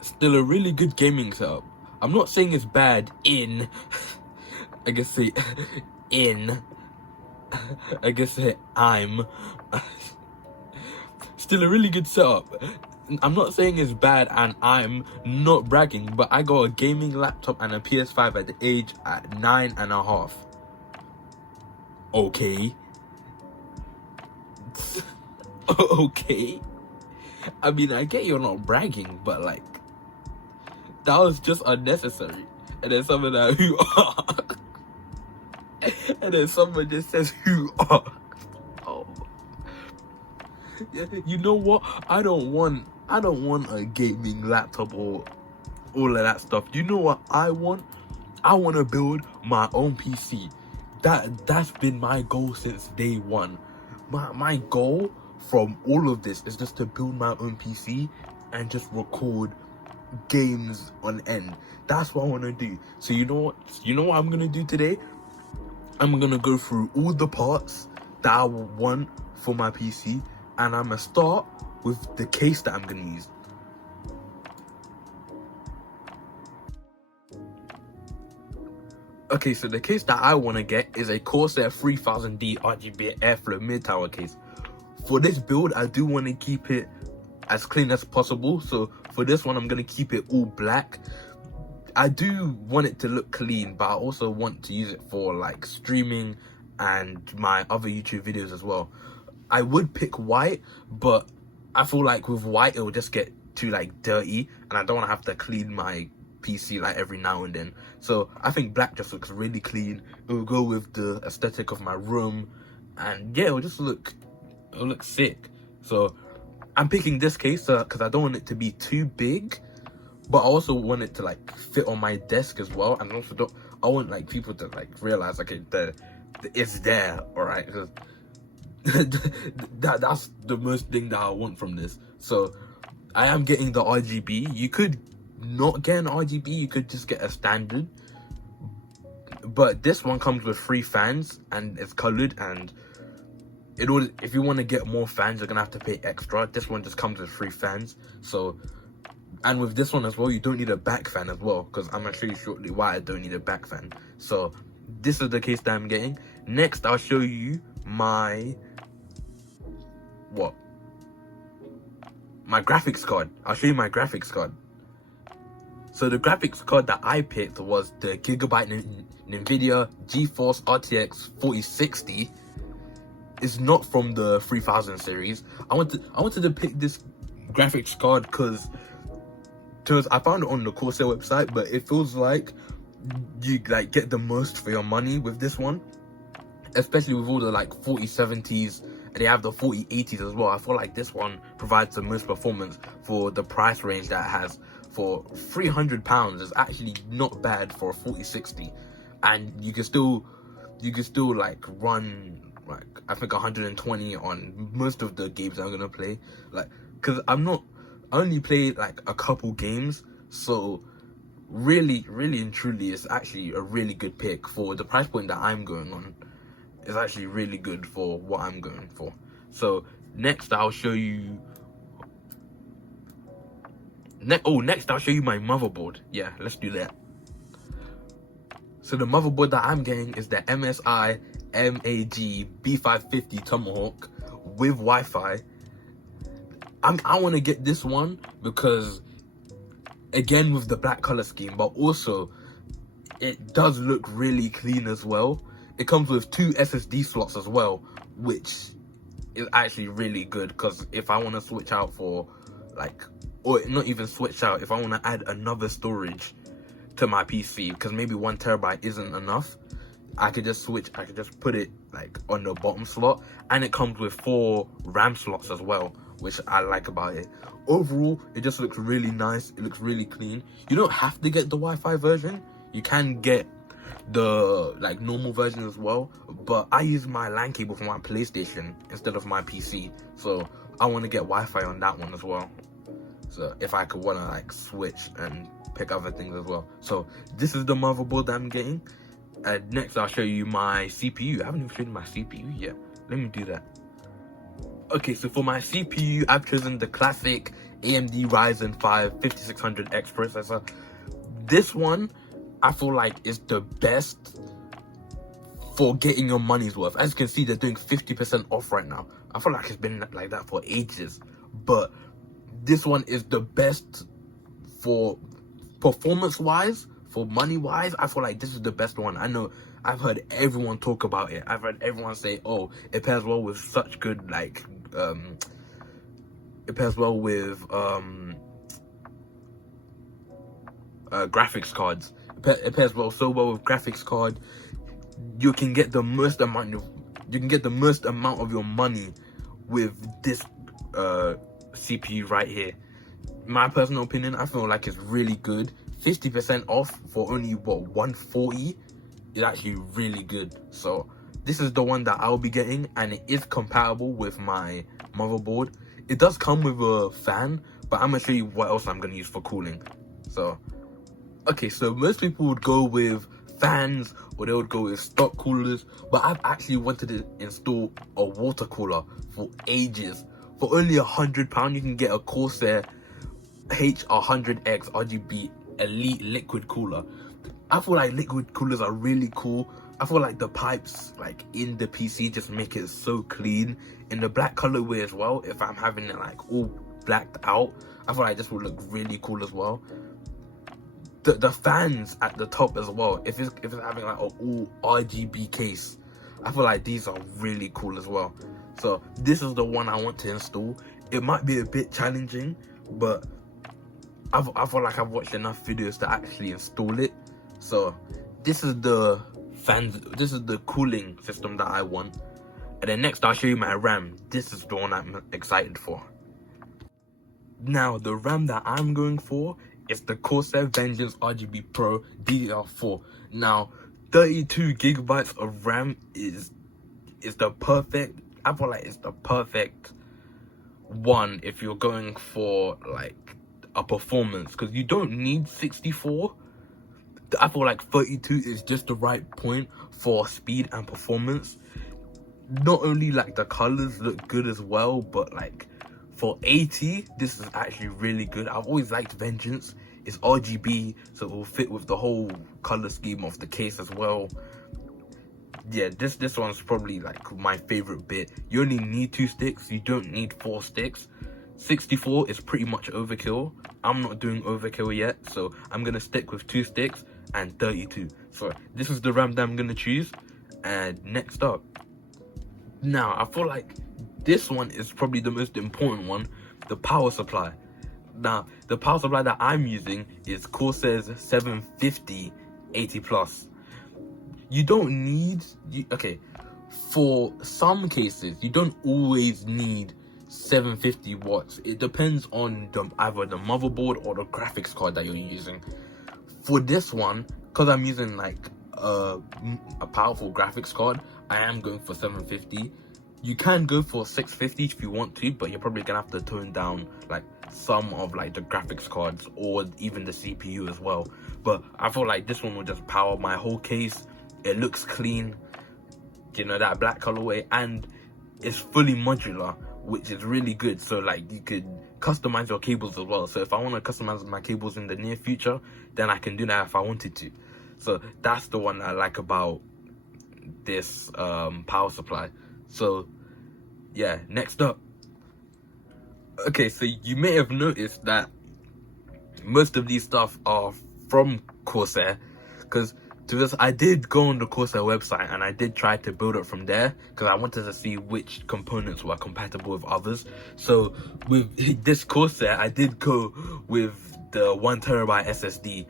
Still a really good gaming setup. I'm not saying it's bad in, I guess say, in, I guess say I'm, still a really good setup. I'm not saying it's bad and I'm not bragging, but I got a gaming laptop and a PS5 at the age at 9.5. Okay. Okay. I mean, I get you're not bragging, but like, that was just unnecessary. And then someone like, who are? And then someone just says, who are? Oh. You know what? I don't want a gaming laptop or all of that stuff. You know what I want? I want to build my own PC. That's been my goal since day one. My goal from all of this is just to build my own PC and just record games on end. That's what I want to do. So you know what I'm gonna do today? I'm gonna go through all the parts that I want for my PC, and I'm gonna start with the case that I'm gonna use. Okay, so the case that I want to get is a Corsair 3000D RGB Airflow mid-tower case. For this build, I do want to keep it as clean as possible. So for this one, I'm going to keep it all black. I do want it to look clean, but I also want to use it for like streaming and my other YouTube videos as well. I would pick white, but I feel like with white, it will just get too like dirty, and I don't want to have to clean my PC like every now and then. So I think black just looks really clean. It will go with the aesthetic of my room, and yeah, it'll look sick. So I'm picking this case because I don't want it to be too big, but I also want it to like fit on my desk as well. And also I want like people to like realize like it's there, all right? Because that's the most thing that I want from this. So I am getting the RGB. You could not get an RGB, you could just get a standard, but this one comes with 3 fans and it's colored, and if you want to get more fans, you're gonna have to pay extra. This one just comes with 3 fans. So, and with this one as well, you don't need a back fan as well, because I'm gonna show you shortly why I don't need a back fan. So this is the case that I'm getting. Next, I'll show you my graphics card. I'll show you my graphics card. So the graphics card that I picked was the Gigabyte NVIDIA GeForce RTX 4060. It's not from the 3000 series. I wanted to pick this graphics card because I found it on the Corsair website, but it feels like you like get the most for your money with this one, especially with all the like 4070s, and they have the 4080s as well. I feel like this one provides the most performance for the price range that it has. For £300 is actually not bad for a 4060, and you can still like run like I think 120 on most of the games I'm gonna play, like because I only played like a couple games. So really and truly, it's actually a really good pick for the price point that I'm going on. It's actually really good for what I'm going for. So next I'll show you next I'll show you my motherboard. Yeah, let's do that. So the motherboard that I'm getting is the MSI MAG B550 Tomahawk with Wi-Fi. I want to get this one because, again, with the black color scheme, but also it does look really clean as well. It comes with 2 SSD slots as well, which is actually really good, because if I want to switch out for like, or not even switch out, if I want to add another storage to my PC, because maybe 1 terabyte isn't enough, I could just put it like on the bottom slot, and it comes with 4 RAM slots as well, which I like about it. Overall, it just looks really nice. It looks really clean. You don't have to get the Wi-Fi version. You can get the like normal version as well, but I use my LAN cable for my PlayStation instead of my PC, so I want to get Wi-Fi on that one as well. So if I could want to like switch and pick other things as well. So this is the motherboard that I'm getting. And next I'll show you my CPU. I haven't even shown you my CPU yet. Let me do that. Okay, so for my CPU, I've chosen the classic AMD Ryzen 5 5600X processor. This one, I feel like is the best for getting your money's worth. As you can see, they're doing 50% off right now. I feel like it's been like that for ages, but this one is the best for performance wise, for money wise. I feel like this is the best one. I know I've heard everyone talk about it. I've heard everyone say, oh, it pairs well with such good, like, it pairs well with graphics cards. It pairs so well with graphics card. You can get the most amount of your money with this CPU right here. In my personal opinion, I feel like it's really good. 50% off for only what, 140 is actually really good. So this is the one that I'll be getting, and it is compatible with my motherboard. It does come with a fan, but I'm gonna show you what else I'm gonna use for cooling. So okay, so most people would go with fans, or they would go with stock coolers, but I've actually wanted to install a water cooler for ages. For only £100, you can get a Corsair H100X RGB Elite liquid cooler. I feel like liquid coolers are really cool. I feel like the pipes, like, in the PC just make it so clean. In the black colorway as well, if I'm having it like all blacked out, I feel like this will look really cool as well. The fans at the top as well, if it's having like an all RGB case, I feel like these are really cool as well. So this is the one I want to install. It might be a bit challenging, but I feel like I've watched enough videos to actually install it. So this is the fans, this is the cooling system that I want. And then next I'll show you my RAM. This is the one I'm excited for. Now the RAM that I'm going for is the Corsair Vengeance RGB Pro DDR4. Now 32 gigabytes of RAM is the perfect, I feel like it's the perfect one if you're going for like a performance, because you don't need 64. I feel like 32 is just the right point for speed and performance. Not only like the colors look good as well, but like for 80, this is actually really good. I've always liked Vengeance. It's RGB, so it will fit with the whole color scheme of the case as well. Yeah, this one's probably like my favorite bit. You only need 2 sticks, you don't need 4 sticks. 64 is pretty much overkill. I'm not doing overkill yet, so I'm gonna stick with 2 sticks and 32. So this is the RAM that I'm gonna choose. And next up, now I feel like this one is probably the most important one, the power supply. Now the power supply that I'm using is Corsair's 750 80+. You don't need, okay, for some cases you don't always need 750 watts. It depends on either the motherboard or the graphics card that you're using. For this one, because I'm using like a powerful graphics card, I am going for 750. You can go for 650 if you want to, but you're probably gonna have to tone down like some of like the graphics cards or even the CPU as well. But I feel like this one will just power my whole case. It looks clean, you know, that black colorway, and it's fully modular, which is really good. So like you could customize your cables as well. So if I want to customize my cables in the near future, then I can do that if I wanted to. So that's the one I like about this power supply. So yeah, next up, okay, so you may have noticed that most of these stuff are from Corsair, because to this, I did go on the Corsair website and I did try to build it from there because I wanted to see which components were compatible with others. So with this Corsair, I did go with the 1TB SSD.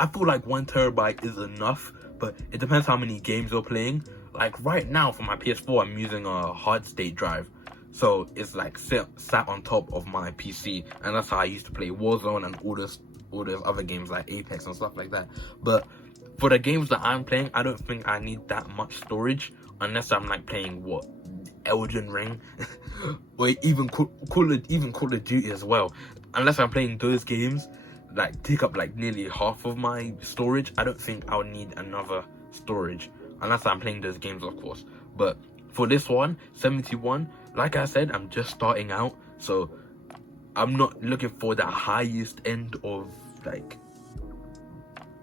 I feel like 1TB is enough, but it depends how many games you're playing. Like right now for my PS4, I'm using a hard state drive. So it's like sat on top of my PC, and that's how I used to play Warzone and all those other games like Apex and stuff like that. But for the games that I'm playing, I don't think I need that much storage unless I'm like playing what, Elden Ring or even Call of Duty as well. Unless I'm playing those games like take up like nearly half of my storage, I don't think I'll need another storage unless I'm playing those games, of course. But for this one, 71, like I said, I'm just starting out, so I'm not looking for the highest end of like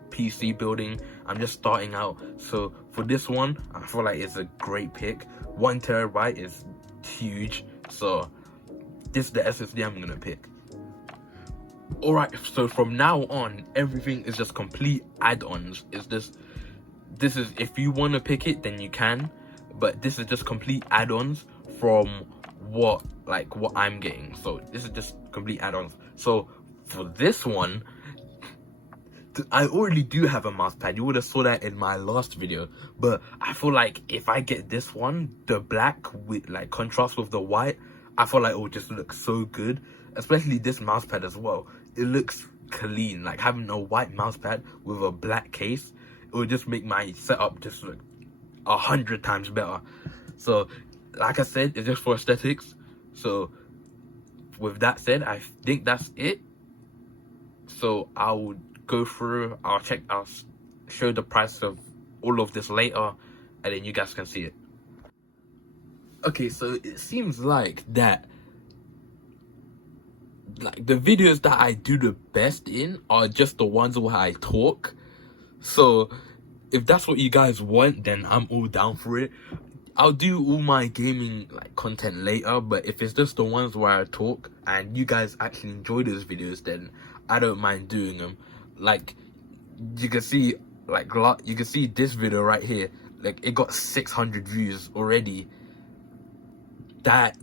PC building. I'm just starting out. So for this one, I feel like it's a great pick. 1TB is huge. So this is the SSD I'm gonna pick. Alright, so from now on, everything is just complete add-ons. This is, if you want to pick it, then you can, but this is just complete add-ons from what I'm getting. So this is just complete add-ons. So for this one, I already do have a mouse pad. You would have saw that in my last video, but I feel like if I get this one, the black with like contrast with the white, I feel like it would just look so good. Especially this mouse pad as well. It looks clean. Like having a white mouse pad with a black case, it would just make my setup just look 100 times better. So like I said, it's just for aesthetics. So with that said, I think that's it. So I would go through, I'll show the price of all of this later, and then you guys can see it. Okay, so it seems like that the videos that I do the best in are just the ones where I talk. So if that's what you guys want, then I'm all down for it. I'll do all my gaming content later, but if it's just the ones where I talk and you guys actually enjoy those videos, then I don't mind doing them. Like you can see, you can see this video right here, it got 600 views already. That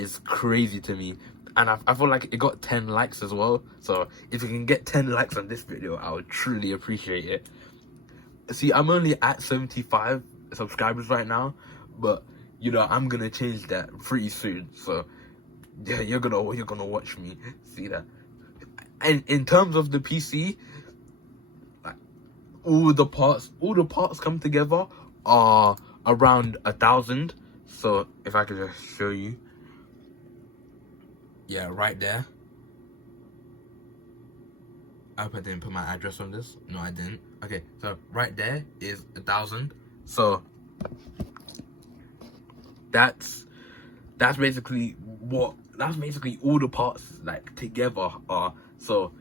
is crazy to me. And I feel like it got 10 likes as well. So if you can get 10 likes on this video, I would truly appreciate it. See, I'm only at 75 subscribers right now, but you know, I'm gonna change that pretty soon. So yeah, you're gonna watch me see that. And in terms of the PC, all the parts come together are around 1,000. So if I could just show you. Yeah, right there. I hope I didn't put my address on this. No, I didn't. Okay, so right there is 1,000. So that's basically all the parts together are. So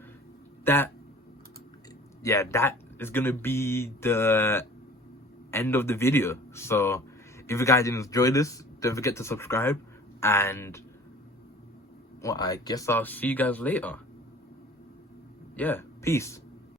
that is gonna be the end of the video. So if you guys enjoyed this, don't forget to subscribe, and well, I guess I'll see you guys later. Yeah, peace.